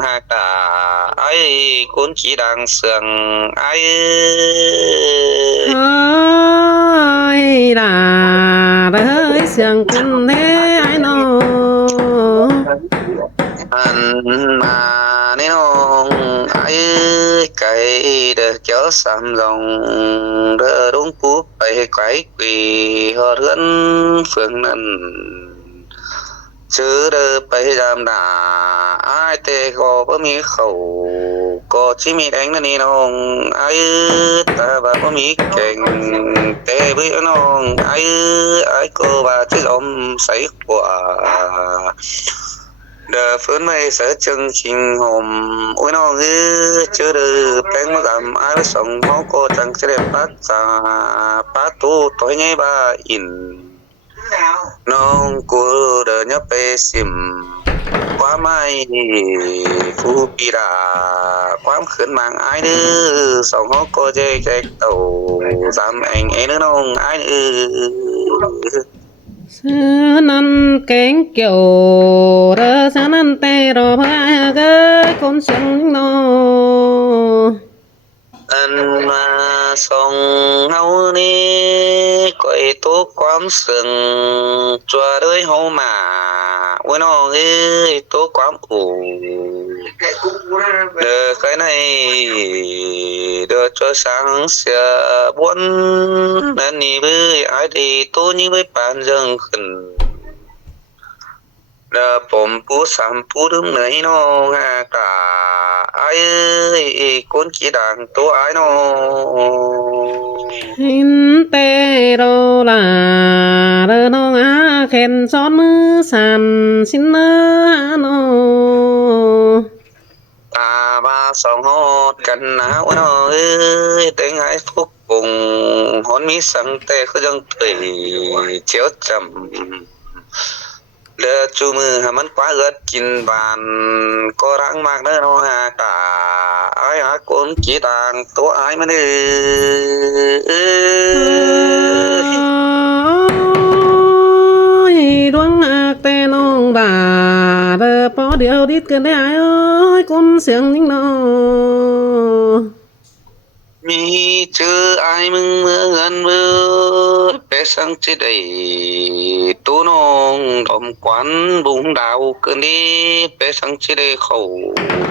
หากาไอ้คนขี้ดังเสืองไอ้ล่ะเด้อเสียงกันแท้ไอ้น้องอันมานี่น้องไอ้ไก่เด้อเจ้าสามดงเด้อดงปูไปไกลปีฮอดเฮือนเฟืองนั้นชื่อเด้อไปดำนาอ้ายแต่ก็บ่มีเขาก็สิมีแดงนั่นนี่น้องไอ้แต่ว่าบ่มีแข่งแต่เบิ่น้องไอ้ก็ว่าสิลมใส่กว่าเด้อฟื้นไม่เสือจึงชิงหอมโอ้ยน้องชื่อเด้อแป้งมะกำอ้ายส่งเมาก็จังสิได้ปัดษาปาตูตัวใหญ่บ้าอินน้องกูเดินอย่าไปสิมความไม่ผู้ปีดาความขืนมางอายเด้อสองเฮาก็แจกเต่าสามแองเด้อน้องอายเด้อซื้อนั้นแกงเกี่ยวเด้อซะนั้นแต่รอพาเก้ยคนเสียงน้ออันมาส่งเฮานี่ก้อยตกความสึงจัวเด้ยเฮามาโอ้ยน้องตกความอูเด้อใครในเด้อจัวสังเสียบนนั่นนี่เบ้ยอ้ายดีโตนี่ไว้ปานจังขึ้นเด้อผมผู้สามผู้ดึมเหนื่อยน้องหากาอ้ายคนขี้ดังตัวอ้ายน้องหินแต่โรล่ะเด้อน้องอาแขนซ้อนมือสั่นสินเน้อน้อตามาสองฮอดกันนะว่าน้องแต่งให้ทุกปุงหอนมีสังแต่คือจังเตยเจียวจำเลือจูมือให้มันกว่าเอิดกินบานก็รังมากเด้อน้องหากาอ้ายหาคนขี้ต่างตัวอ้ายมันเด้อดวงหากแต่น้องด่าเด้อพอเดียวดิดกันได้อ้ายเอ้ยคนเสียงนิ่งน้อมีชื่ออ้ายมึงเมื่อเงินเบิดไปสังสิได้ตูน้องดอมกวันบุงดาวเกินนี้ไปสังสิได้เข้า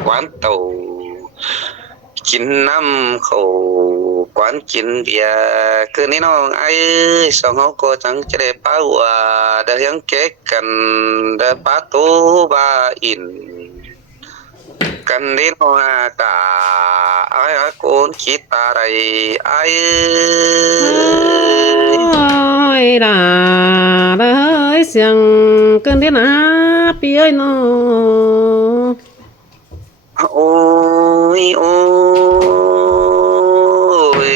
กวนเต่ากินน้ำเข้ากวนกินเบียร์คืนนี้น้องไอ้สองเฮาก็จังจะได้ป้าว่าได้ยังเก๊กกันได้ป้าตูบาอินกันนี้น้องอากาไอ้คนคิดอะไรไอ้ล่ะเด้อเสียงเกินที่นะพี่เอ้ยน้อโอ้ยโอ้ย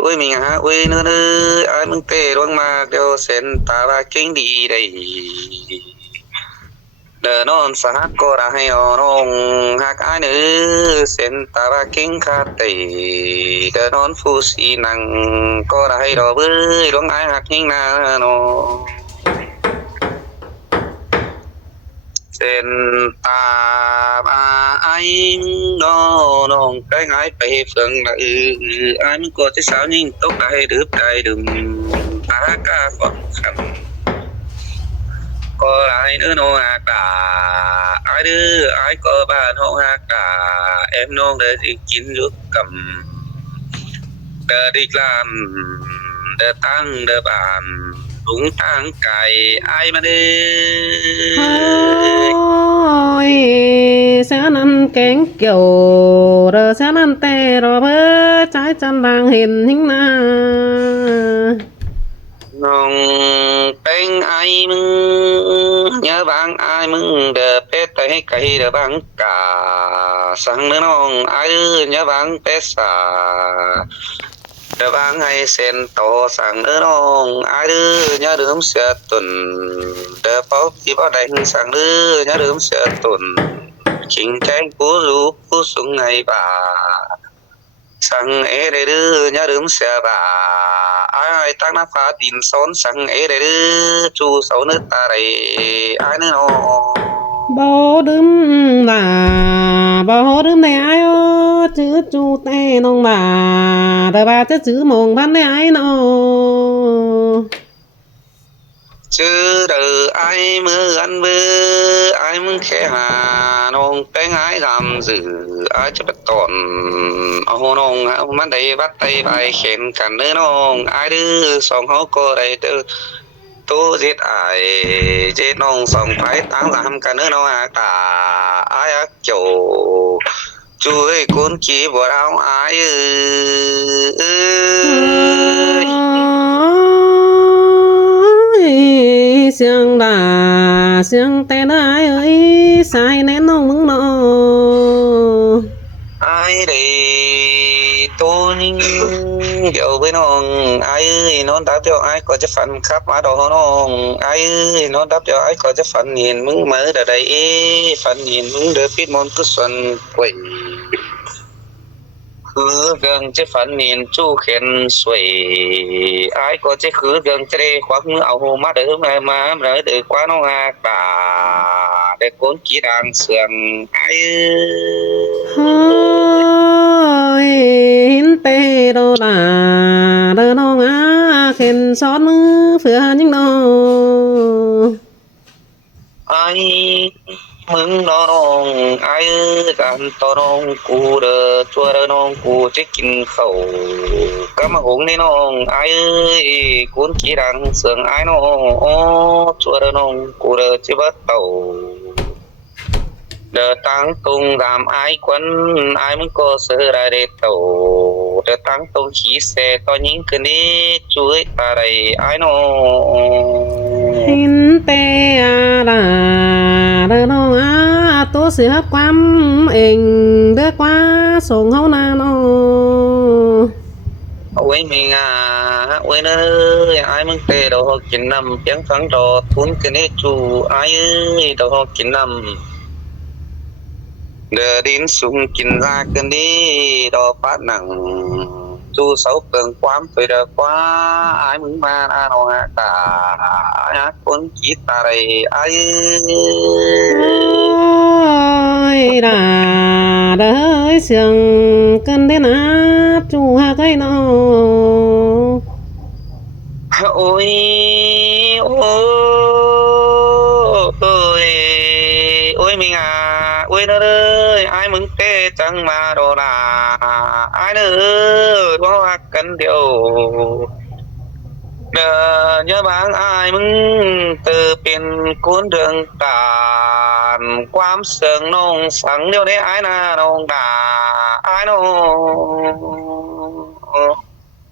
โอ้ยมิงฮะโอ้ยเนื้ออ้ายมึงเตะลงมาเดี๋ยวเส้นตาบาเก่งดีได้เดินนอนสหักก็ได้น้องหักอ้ายเนื้อเส้นตาบาเก่งขาดได้เดินนอนฟูสีนังก็ได้ดอกเบ้ยลงอ้ายหักยิ่งนาน้องเส้นตาบาไอ้น้องไปง่ายไปเฟืองละอ้ายมึงก็จะสาวยิ่งตกได้ดึบได้ดึมอากาฟังคำก็ได้เนื้อน้องอากาอ้ายเด้ออ้ายก็บ้านน้องอากาแอมน้องได้สิกินอยู่กำเด้อดิกลานเด้อตั้งเด้อบ้านลุงตั้งไก่อ้ายมาเด้อเสียนั้นแกงเกี่ยวเด้อเสียนั้นแต่รอเบ้อใจจันดังเห็นหิงนาน้องเป็นไอ้มึงnhớ bang ai mừng đờ pé tay cây đờ bang cả sang nữa non ai nhớ bang pé xà đờ bang hay sen to sang nữa non ai nhớ đớm xe tuần đờ bao chỉ bao đánh sang nữa nhớ đớm xe tuần chính tranh cú rú cú xuống ngày bà sang ế đây đưa nhớ đớm xe bà ai tăng nắp phá tin son sang ế đây đưa chu sáu nước ta đây ai nữa nóบ่ดึมล่ะ chú tê nông bà đời bà chứ chữ mộng văn đấy ai nó chứ đời ai mưa ăn bơ ai mừng khẽ hà nông cái ngái làm dự ai cho bắt tòn ô nông mắt đây bắt tay bài khen cả nữa nông ai đưa song hó cô đây tư tu giết ai giết nông song phải tăng làm cả nữa nông à cả ai ác chỗ chú ơi con chỉ bỏ áo ai Sương đà sương tên ai ơi sai nén nông mừng nọ ai đây tôi kiểu với nó ai ơi nó đáp cho ai có cho phần khắp má đồ nó ai ơi nó đáp cho ai có cho phần nhìn mừng mới ở đây phần nhìn mừng được biết môn cứ xuân quỷ khứ gần chứ phần nhìn chu khen xuôi ai có chứ khứ gần chứ đây khoác mưa áo má đỡ mà đỡ được quá nó à cả để cuốn chỉ đang sườn ai ơi hin tê đô là đơ nông á khen xót mưa phừa những nông ai mừng nó nông ai gan to nông cu đơ chua đơ nông cu chứ kinh khẩu cá mà hùng đi nông ai ơi cuốn chỉ đang sườn ai nó chua đơ nông cu đơ chứ bắt tàu đơ tăng tung làm ai quấn ai muốn có sơ ra để tàu đơ tăng tung khí xe to những cái đi chuối ta đây ai nó hin tê à là đơ nông á tố sửa quắm ình đứa quá sông hấu na nó ôi mình à ôi nó ai muốn tê đâu kín năm tiếng phẳng đồ thún cái này chú ai ơi đâu kín năm đờ đến sung kín ra cái đi đó phát nặng chú sáu cường quám phải đờ quá ai muốn ma nó cả ai cuốn chỉ ta đây ai ơi là đời sương cơn đến á chú ha cái nó ôi ôi mình à ôi nó ơi ai mừng tê chẳng mà đồ là ai nữa có cần điều nhớ báng ai mừng từ bên cuốn đường tàn quám sương nông sáng điều đấy ai na nông đà ai nó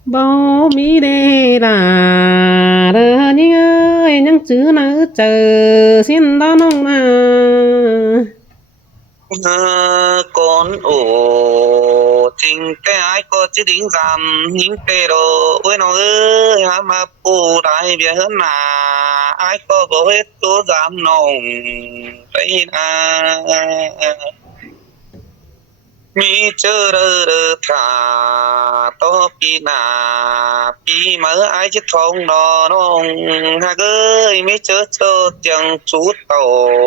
bao mi đê là đờ những ơi những chữ nữ chờ xin đó nông à con ổ tình cái ai có chứ đính giảm những cái đồ ôi nó ơi hả mà bù đại bia hơn là ai có vô hết tố giảm nồng đấy à mi chơ đơ cả to pi na pi mơ ai chứ không đó nông ha ơi mi chơ chơ tiếng chú tàu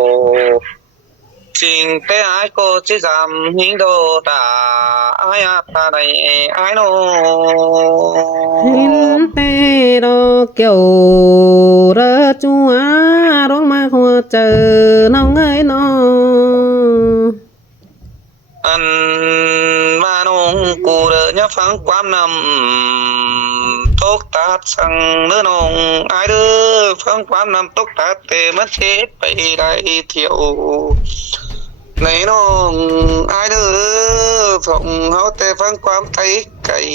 chính cái ai có chứ giảm những đồ đã ai ta này ai nó hin tê đồ kiểu đơ chú á đón mà hoa chờ nông ơi nó anh mà nông cụ đỡ nhá phẳng quam nằm tốt tát sang nữa nông ai đưa phẳng quam nằm tốt tát tê mất chết bây đây thiệu này nó ai đưa phòng họ tê phẳng quam thấy cày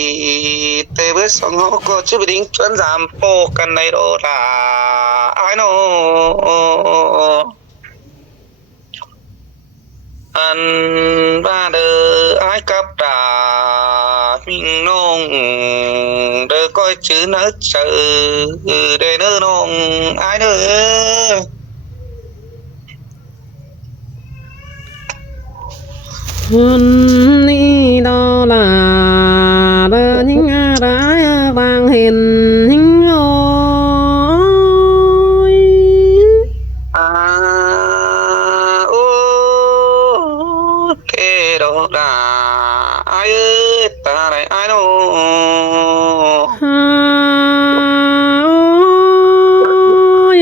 tê với song họ có chứ bị đính chuẩn giảm bộ cần này đồ là ai nó anh ba đờ ai cặp đà mình nông đờ coi chữ nó chờ để nữa nông ai nữa đi đó là đờ những ai vàng hiền đó là ai ơi ta này ai nó โอ้ย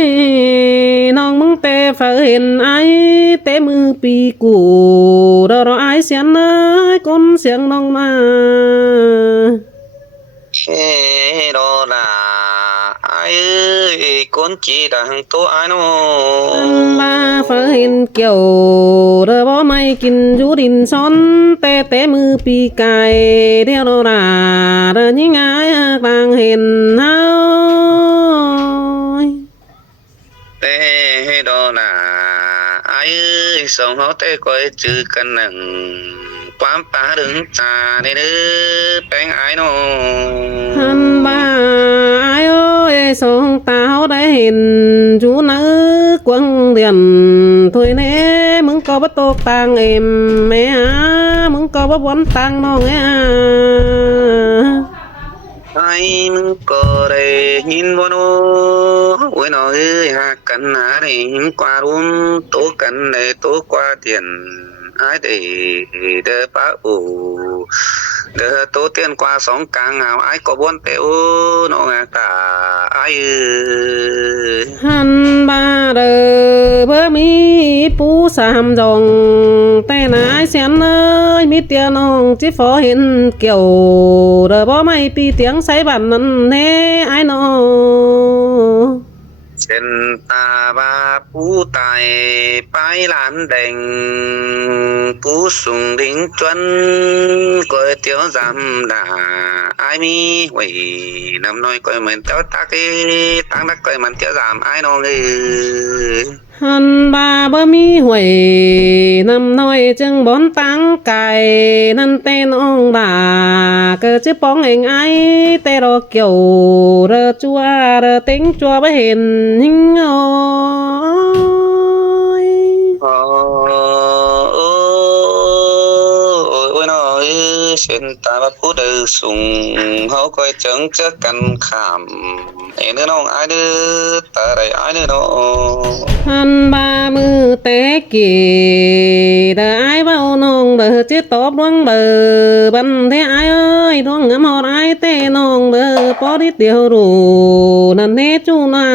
น้องมึงแต่ฝ่าเห็นไอ้แต่มือปีกูเดอรอไอ้เสียนเอ้ยก้นเสียงน้องมา thế đó là ai ơi con chỉ đang tô ai nó อันมาฝ่าเห็นเกี่ยวเดอบ่ไม่กินอยู่ดินซ้อนแต่มือปีไก่เดียวโดราเดอยิ่งไงกลางเห็นเฮา thế đó là ai ơi sống họ tê coi chữ căn nặng quán phá đứng trà đi đứa bánh ai nó ฮันบ่าไอ้เอ้ยสองตาเขาได้เห็นจูนึกกวางเดียนถวยเน่มึงก็บ่ตกตังเอ็มแม่ฮะมึงก็บ่บ่นตังน้องแอ่ aiมึงก็ได้ยินบ่โน้โอ้ยน้อยหากกันหาได้หินกว่ารุมโตกันได้โตกว่าเตียนai để đỡ phá ủ đỡ tố tiền qua sóng càng nào ai có buôn tệ ô nó ngà cả ai ơi ฮันบาเดอเบอมีปูสามจองแต่นายเสียนเอ้ยมีเตียน้องจิฟอเห็นเกี่ยวเดอบ่ไม่ปีเตียงใส่บันนั้นแน่ไอ้น้อง trên ta ba phú tài bái lan đành phú sùng đính chuẩn coi tiêu giảm đà ai mi quỷ năm nói coi mình tiêu ta cái tăng đắc coi mình tiêu giảm ai nó người ฮันบาบ่มีหวยนำน้อยจึงบ่นตังไก่นั่นแต่น้องด่าเกิดจะป้องเองไอ้แต่รอเกี่ยวเรอจัวเรอเต็งจัวบ่เห็นหิงโอ้ย ôi nó xin ta bắt phú đời sùng hậu coi chẳng chắc căn khảm em nữa nó ai nữa ta đây ai nữa nó ฮันบามือแต่กี่เด้อไอ้เบ้าน้องเด้อจิตอบดวงเบอบันเทไอ้เอ้ยดวงงามฮอดไอ้แต่น้องเด้อพอนิดเดียวรู้นั่นเนจูนา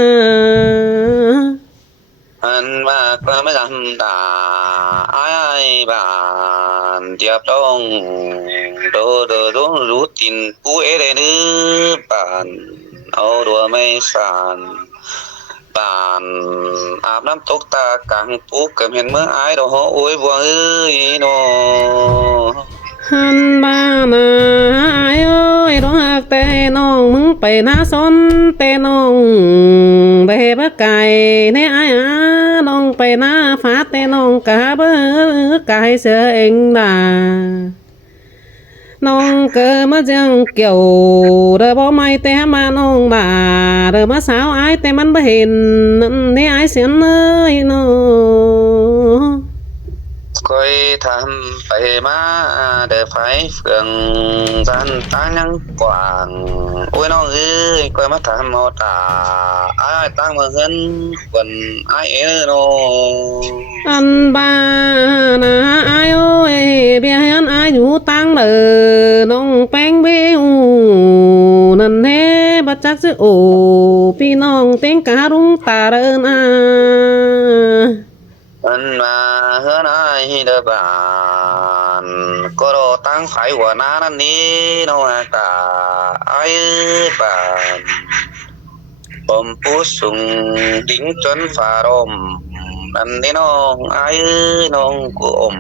anh ba qua mới làm đà ai bàn tiếp đông đồ đồ đồ rút tin cú ế đây nữa bàn âu đùa mây sàn bàn áp năm tốc ta càng phú cầm hiện mưa ai đồ họ ôi vua ơi nó ฮันบานาไอ้เอ้ยร้องหักแต่น้องมึงไปหน้าซ้อนแต่น้องไปบะไก่ในไอ้น้องไปหน้าฟ้าแต่น้องกะเบอไก่เสือเองด่าน้องเกิดมาจังเกี่ยวเด้อบ่ไม่แต่มาน้องด่าเด้อมาสาวไอ้แต่มันบ่เห็นนั่นในไอ้เสียนเลยน้อง coi tham phải má để phải phường gian ta nhang quảng ôi nó ơi coi mắt tham mò tà ai tăng mà hơn quần ai ấy nó อันบานะอายโอ้ยเบียหันอายอยู่ตังเด้อน้องแป้งเบวนั่นแน่บัดจักสิโอพี่น้องเต็งการุงตาเรินอา anh mà hơn ai đỡ bạn có đồ tăng phải của nó đi nó à cả ai bạn bom pú sùng đính chuẩn phá rôm anh đi nó ai nó của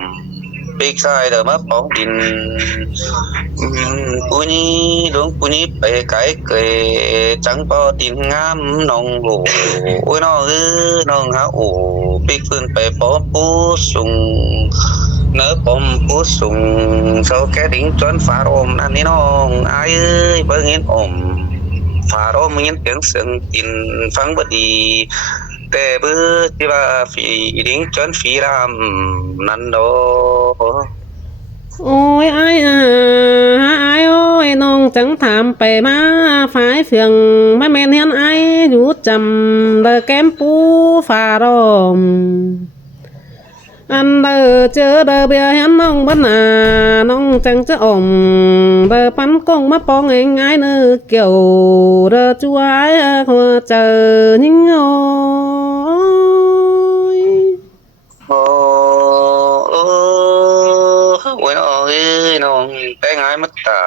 big sai đỡ mất bóng đìn puny đúng punyไปไกลเกยจังปอตินงามน้องโหโอ้ยน้องน้องหาโอ้ปีกฟื้นไปปอปูสุงเนื้อปอมปูสุงเสาแค่ดิ้งจนฝาโรมอันนี้น้องไอ้เบิ่งเห็นอมฝาโรมเห็นเสียงเสียงกินฟังบ่ดีแต่เบื่อที่ว่าฝีดิ้งจนฝีรำนั่นโด โอ้ยไอ้ไอ้โอ้ยน้องจังถามไปมาฝ่ายเฟืองไม่แม่นเห็นไอ้อยู่จำเด้อแก้มปูฝารอม อันเดอเจอเดอเบียเห็นน้องบ้านนาน้องจังจะอ่อมเดอปันกงมาปองง่ายๆเนื้อเกี่ยวเดอช่วยหัวเจอยิ่งโอ้ย โอ้โอ้ยน้องเอ้ยน้องแต่งายมัดตา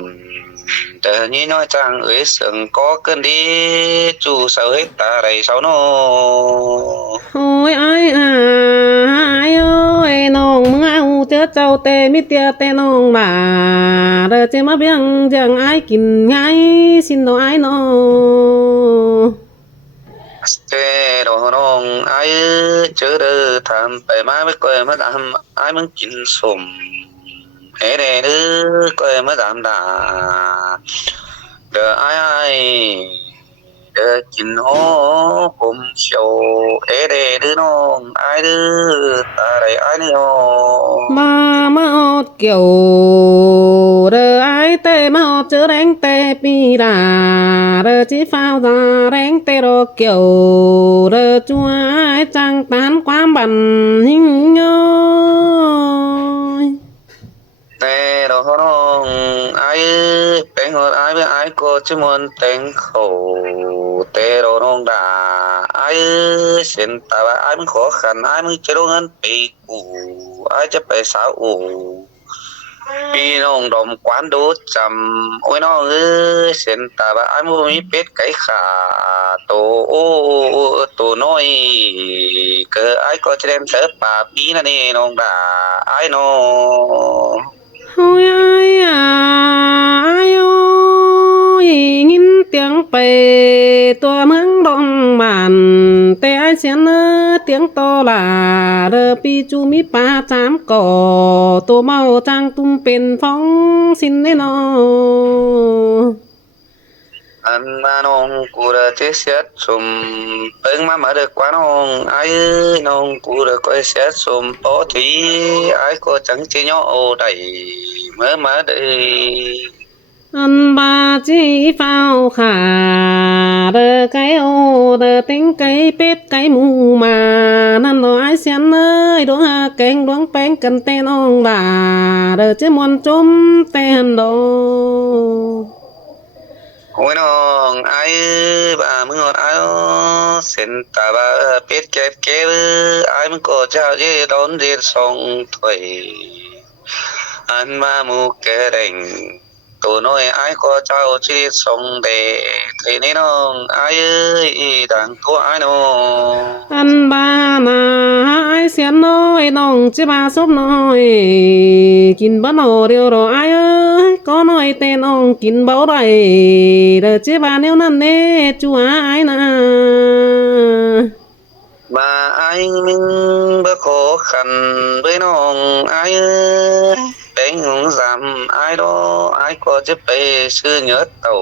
นแต่นี่น้อยจังเอ้ยเสียงก็เกินดีจู่เสาเฮ็ดตาไรเสาโน โอ้ยอ้ายอ้ายโอ้ยน้องมึงเอาเจอเจ้าแต่มิเตียแต่น้องบ่าเดอจะมาเบียงจังอ้ายกินไงสินน้อยน้อ แต่ดอกน้องอ้ายเจอเด้อทำไปมาไม่ก่อยมาทำอ้ายมึงกินสมเฮ็ดเด้อก่อยมาตามดาเด้ออ้ายเด้อกินหอผมเขียวเฮ็ดเด้อน้องอ้ายเด้อตาไรอ้ายนี่น้อง มาอดเกี่ยวเด้อไอ้ายแต่มาอดเจอแรงแต่ปีดาเด้อจีฟ้าวตาแรงแต่รอเกี่ยวเด้อจัวไอ้ายจังตานความบันหิงย้อย แต่ดอกน้องอ้ายแต่งฮอดอ้ายอ้ายก็จะมวนแต่งเขาแต่ดอกน้องดาอ้ายเส้นตาว่าอ้ายมึงขอขันอ้ายมึงจะเอาเงินไปกู้อ้ายจะไปสาวอูพี่น้องดอมกวานดูจำโอ้ยน้องเอ้ยเส้นตาว่าอ้ายมึงบ่มีเป็ดไก่ขาโตโอ้ตัวน้อยเกิดอ้ายก็จะได้เสิร์ฟป่าปีนั่นนี่น้องดาอ้ายน้อง โอ้ยอ้ายอ้ายโอ้ยยินเตียงไปตัวเมืองดอนบ้านแต่ไอ้ายเสียเนื้อเตียงโตลาเด้อปีจูมีปลาจามก่อตัวเมาจางตุ้มเป็นฟ้องสินได้นอ อันมาน้องกูเด้อเจเสียดสมเปิงมาเด้อกว่าน้องอ้ายเอ้ยน้องกูเด้อก็เสียดสมปอทีอ้ายก็จังสิย่อเอาได้มาเด้อ อันบาจีเฝ้าขาเด้อไก่โอเด้อเต็งไก่เป็ดไก่หมูมานั่นน้อยเสียนเอ้ยดวงหาแกงดวงแป้งกันแต่น้องด่าเด้อเจ้มวนจมแต่หันโด โอ้ยน้องอ้ายเอ้ยบ่ามึงฮอดอ้ายเส้นตาบ่าเป็ดเก็บอ้ายมึงก็เจ้าเจดอนเดสองถ้วยอันมาหมูแกแดงตัวน้อยอ้ายก็เจ้าชีวิตสองเดทีนี้น้องอ้ายเอ้ยดังตัวอ้ายน้อง อันบานาไอเสียนน้อยน้องจิบาซบน้อยกินบ่หนอเดียวรอไอเอ้ยก็น้อยแต่น้องกินเบาได้เด้อจิบาแนวนั้นแน่จัวไอนะ มาอ้ายมึงบ่ขอขันเบ้ยน้องอ้ายเอ้ยเป็นหงสามอ้ายดออ้ายก็จะไปซื้อเนื้อเต่า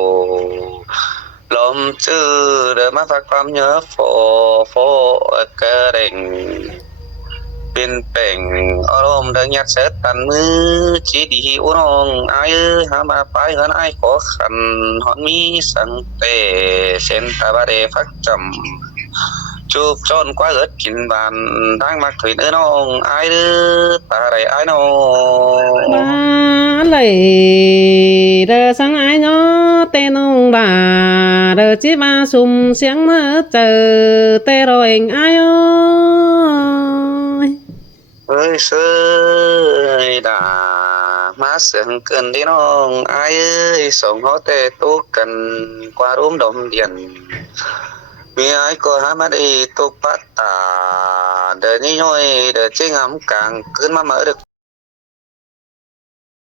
ลมชื่อเด้อมาฝากความเนื้อฟอกระเร่งเป็นแป่งอารมณ์เด้อยัดเสร็จตันมือจีดีอุน้องอ้ายเอ้ยหามาไปเฮือนอ้ายขอขันฮอดมีสังเตเส้นตาบาเดฟักจำจูบจนกว่าเอิดกินบานดังมักถอยเด้อน้องอ้ายเด้อตาไรอ้ายน้อง บาเลยเด้อสังไอเนาะแต่น้องด่าเด้อจิบาสุ่มเสียงเมื่อเจอแต่รอเองไอเอ้ย เอ้ยเสยดามาเสียงเกินที่น้องอ้ายเอ้ยส่งเฮาแต่ตุกกันกว่าร่วมดมเดียนมีอ้ายก็หามาได้ตุกปัตตาเดินนี่น้อยเดินจิงหำกลางขึ้นมาเด้อ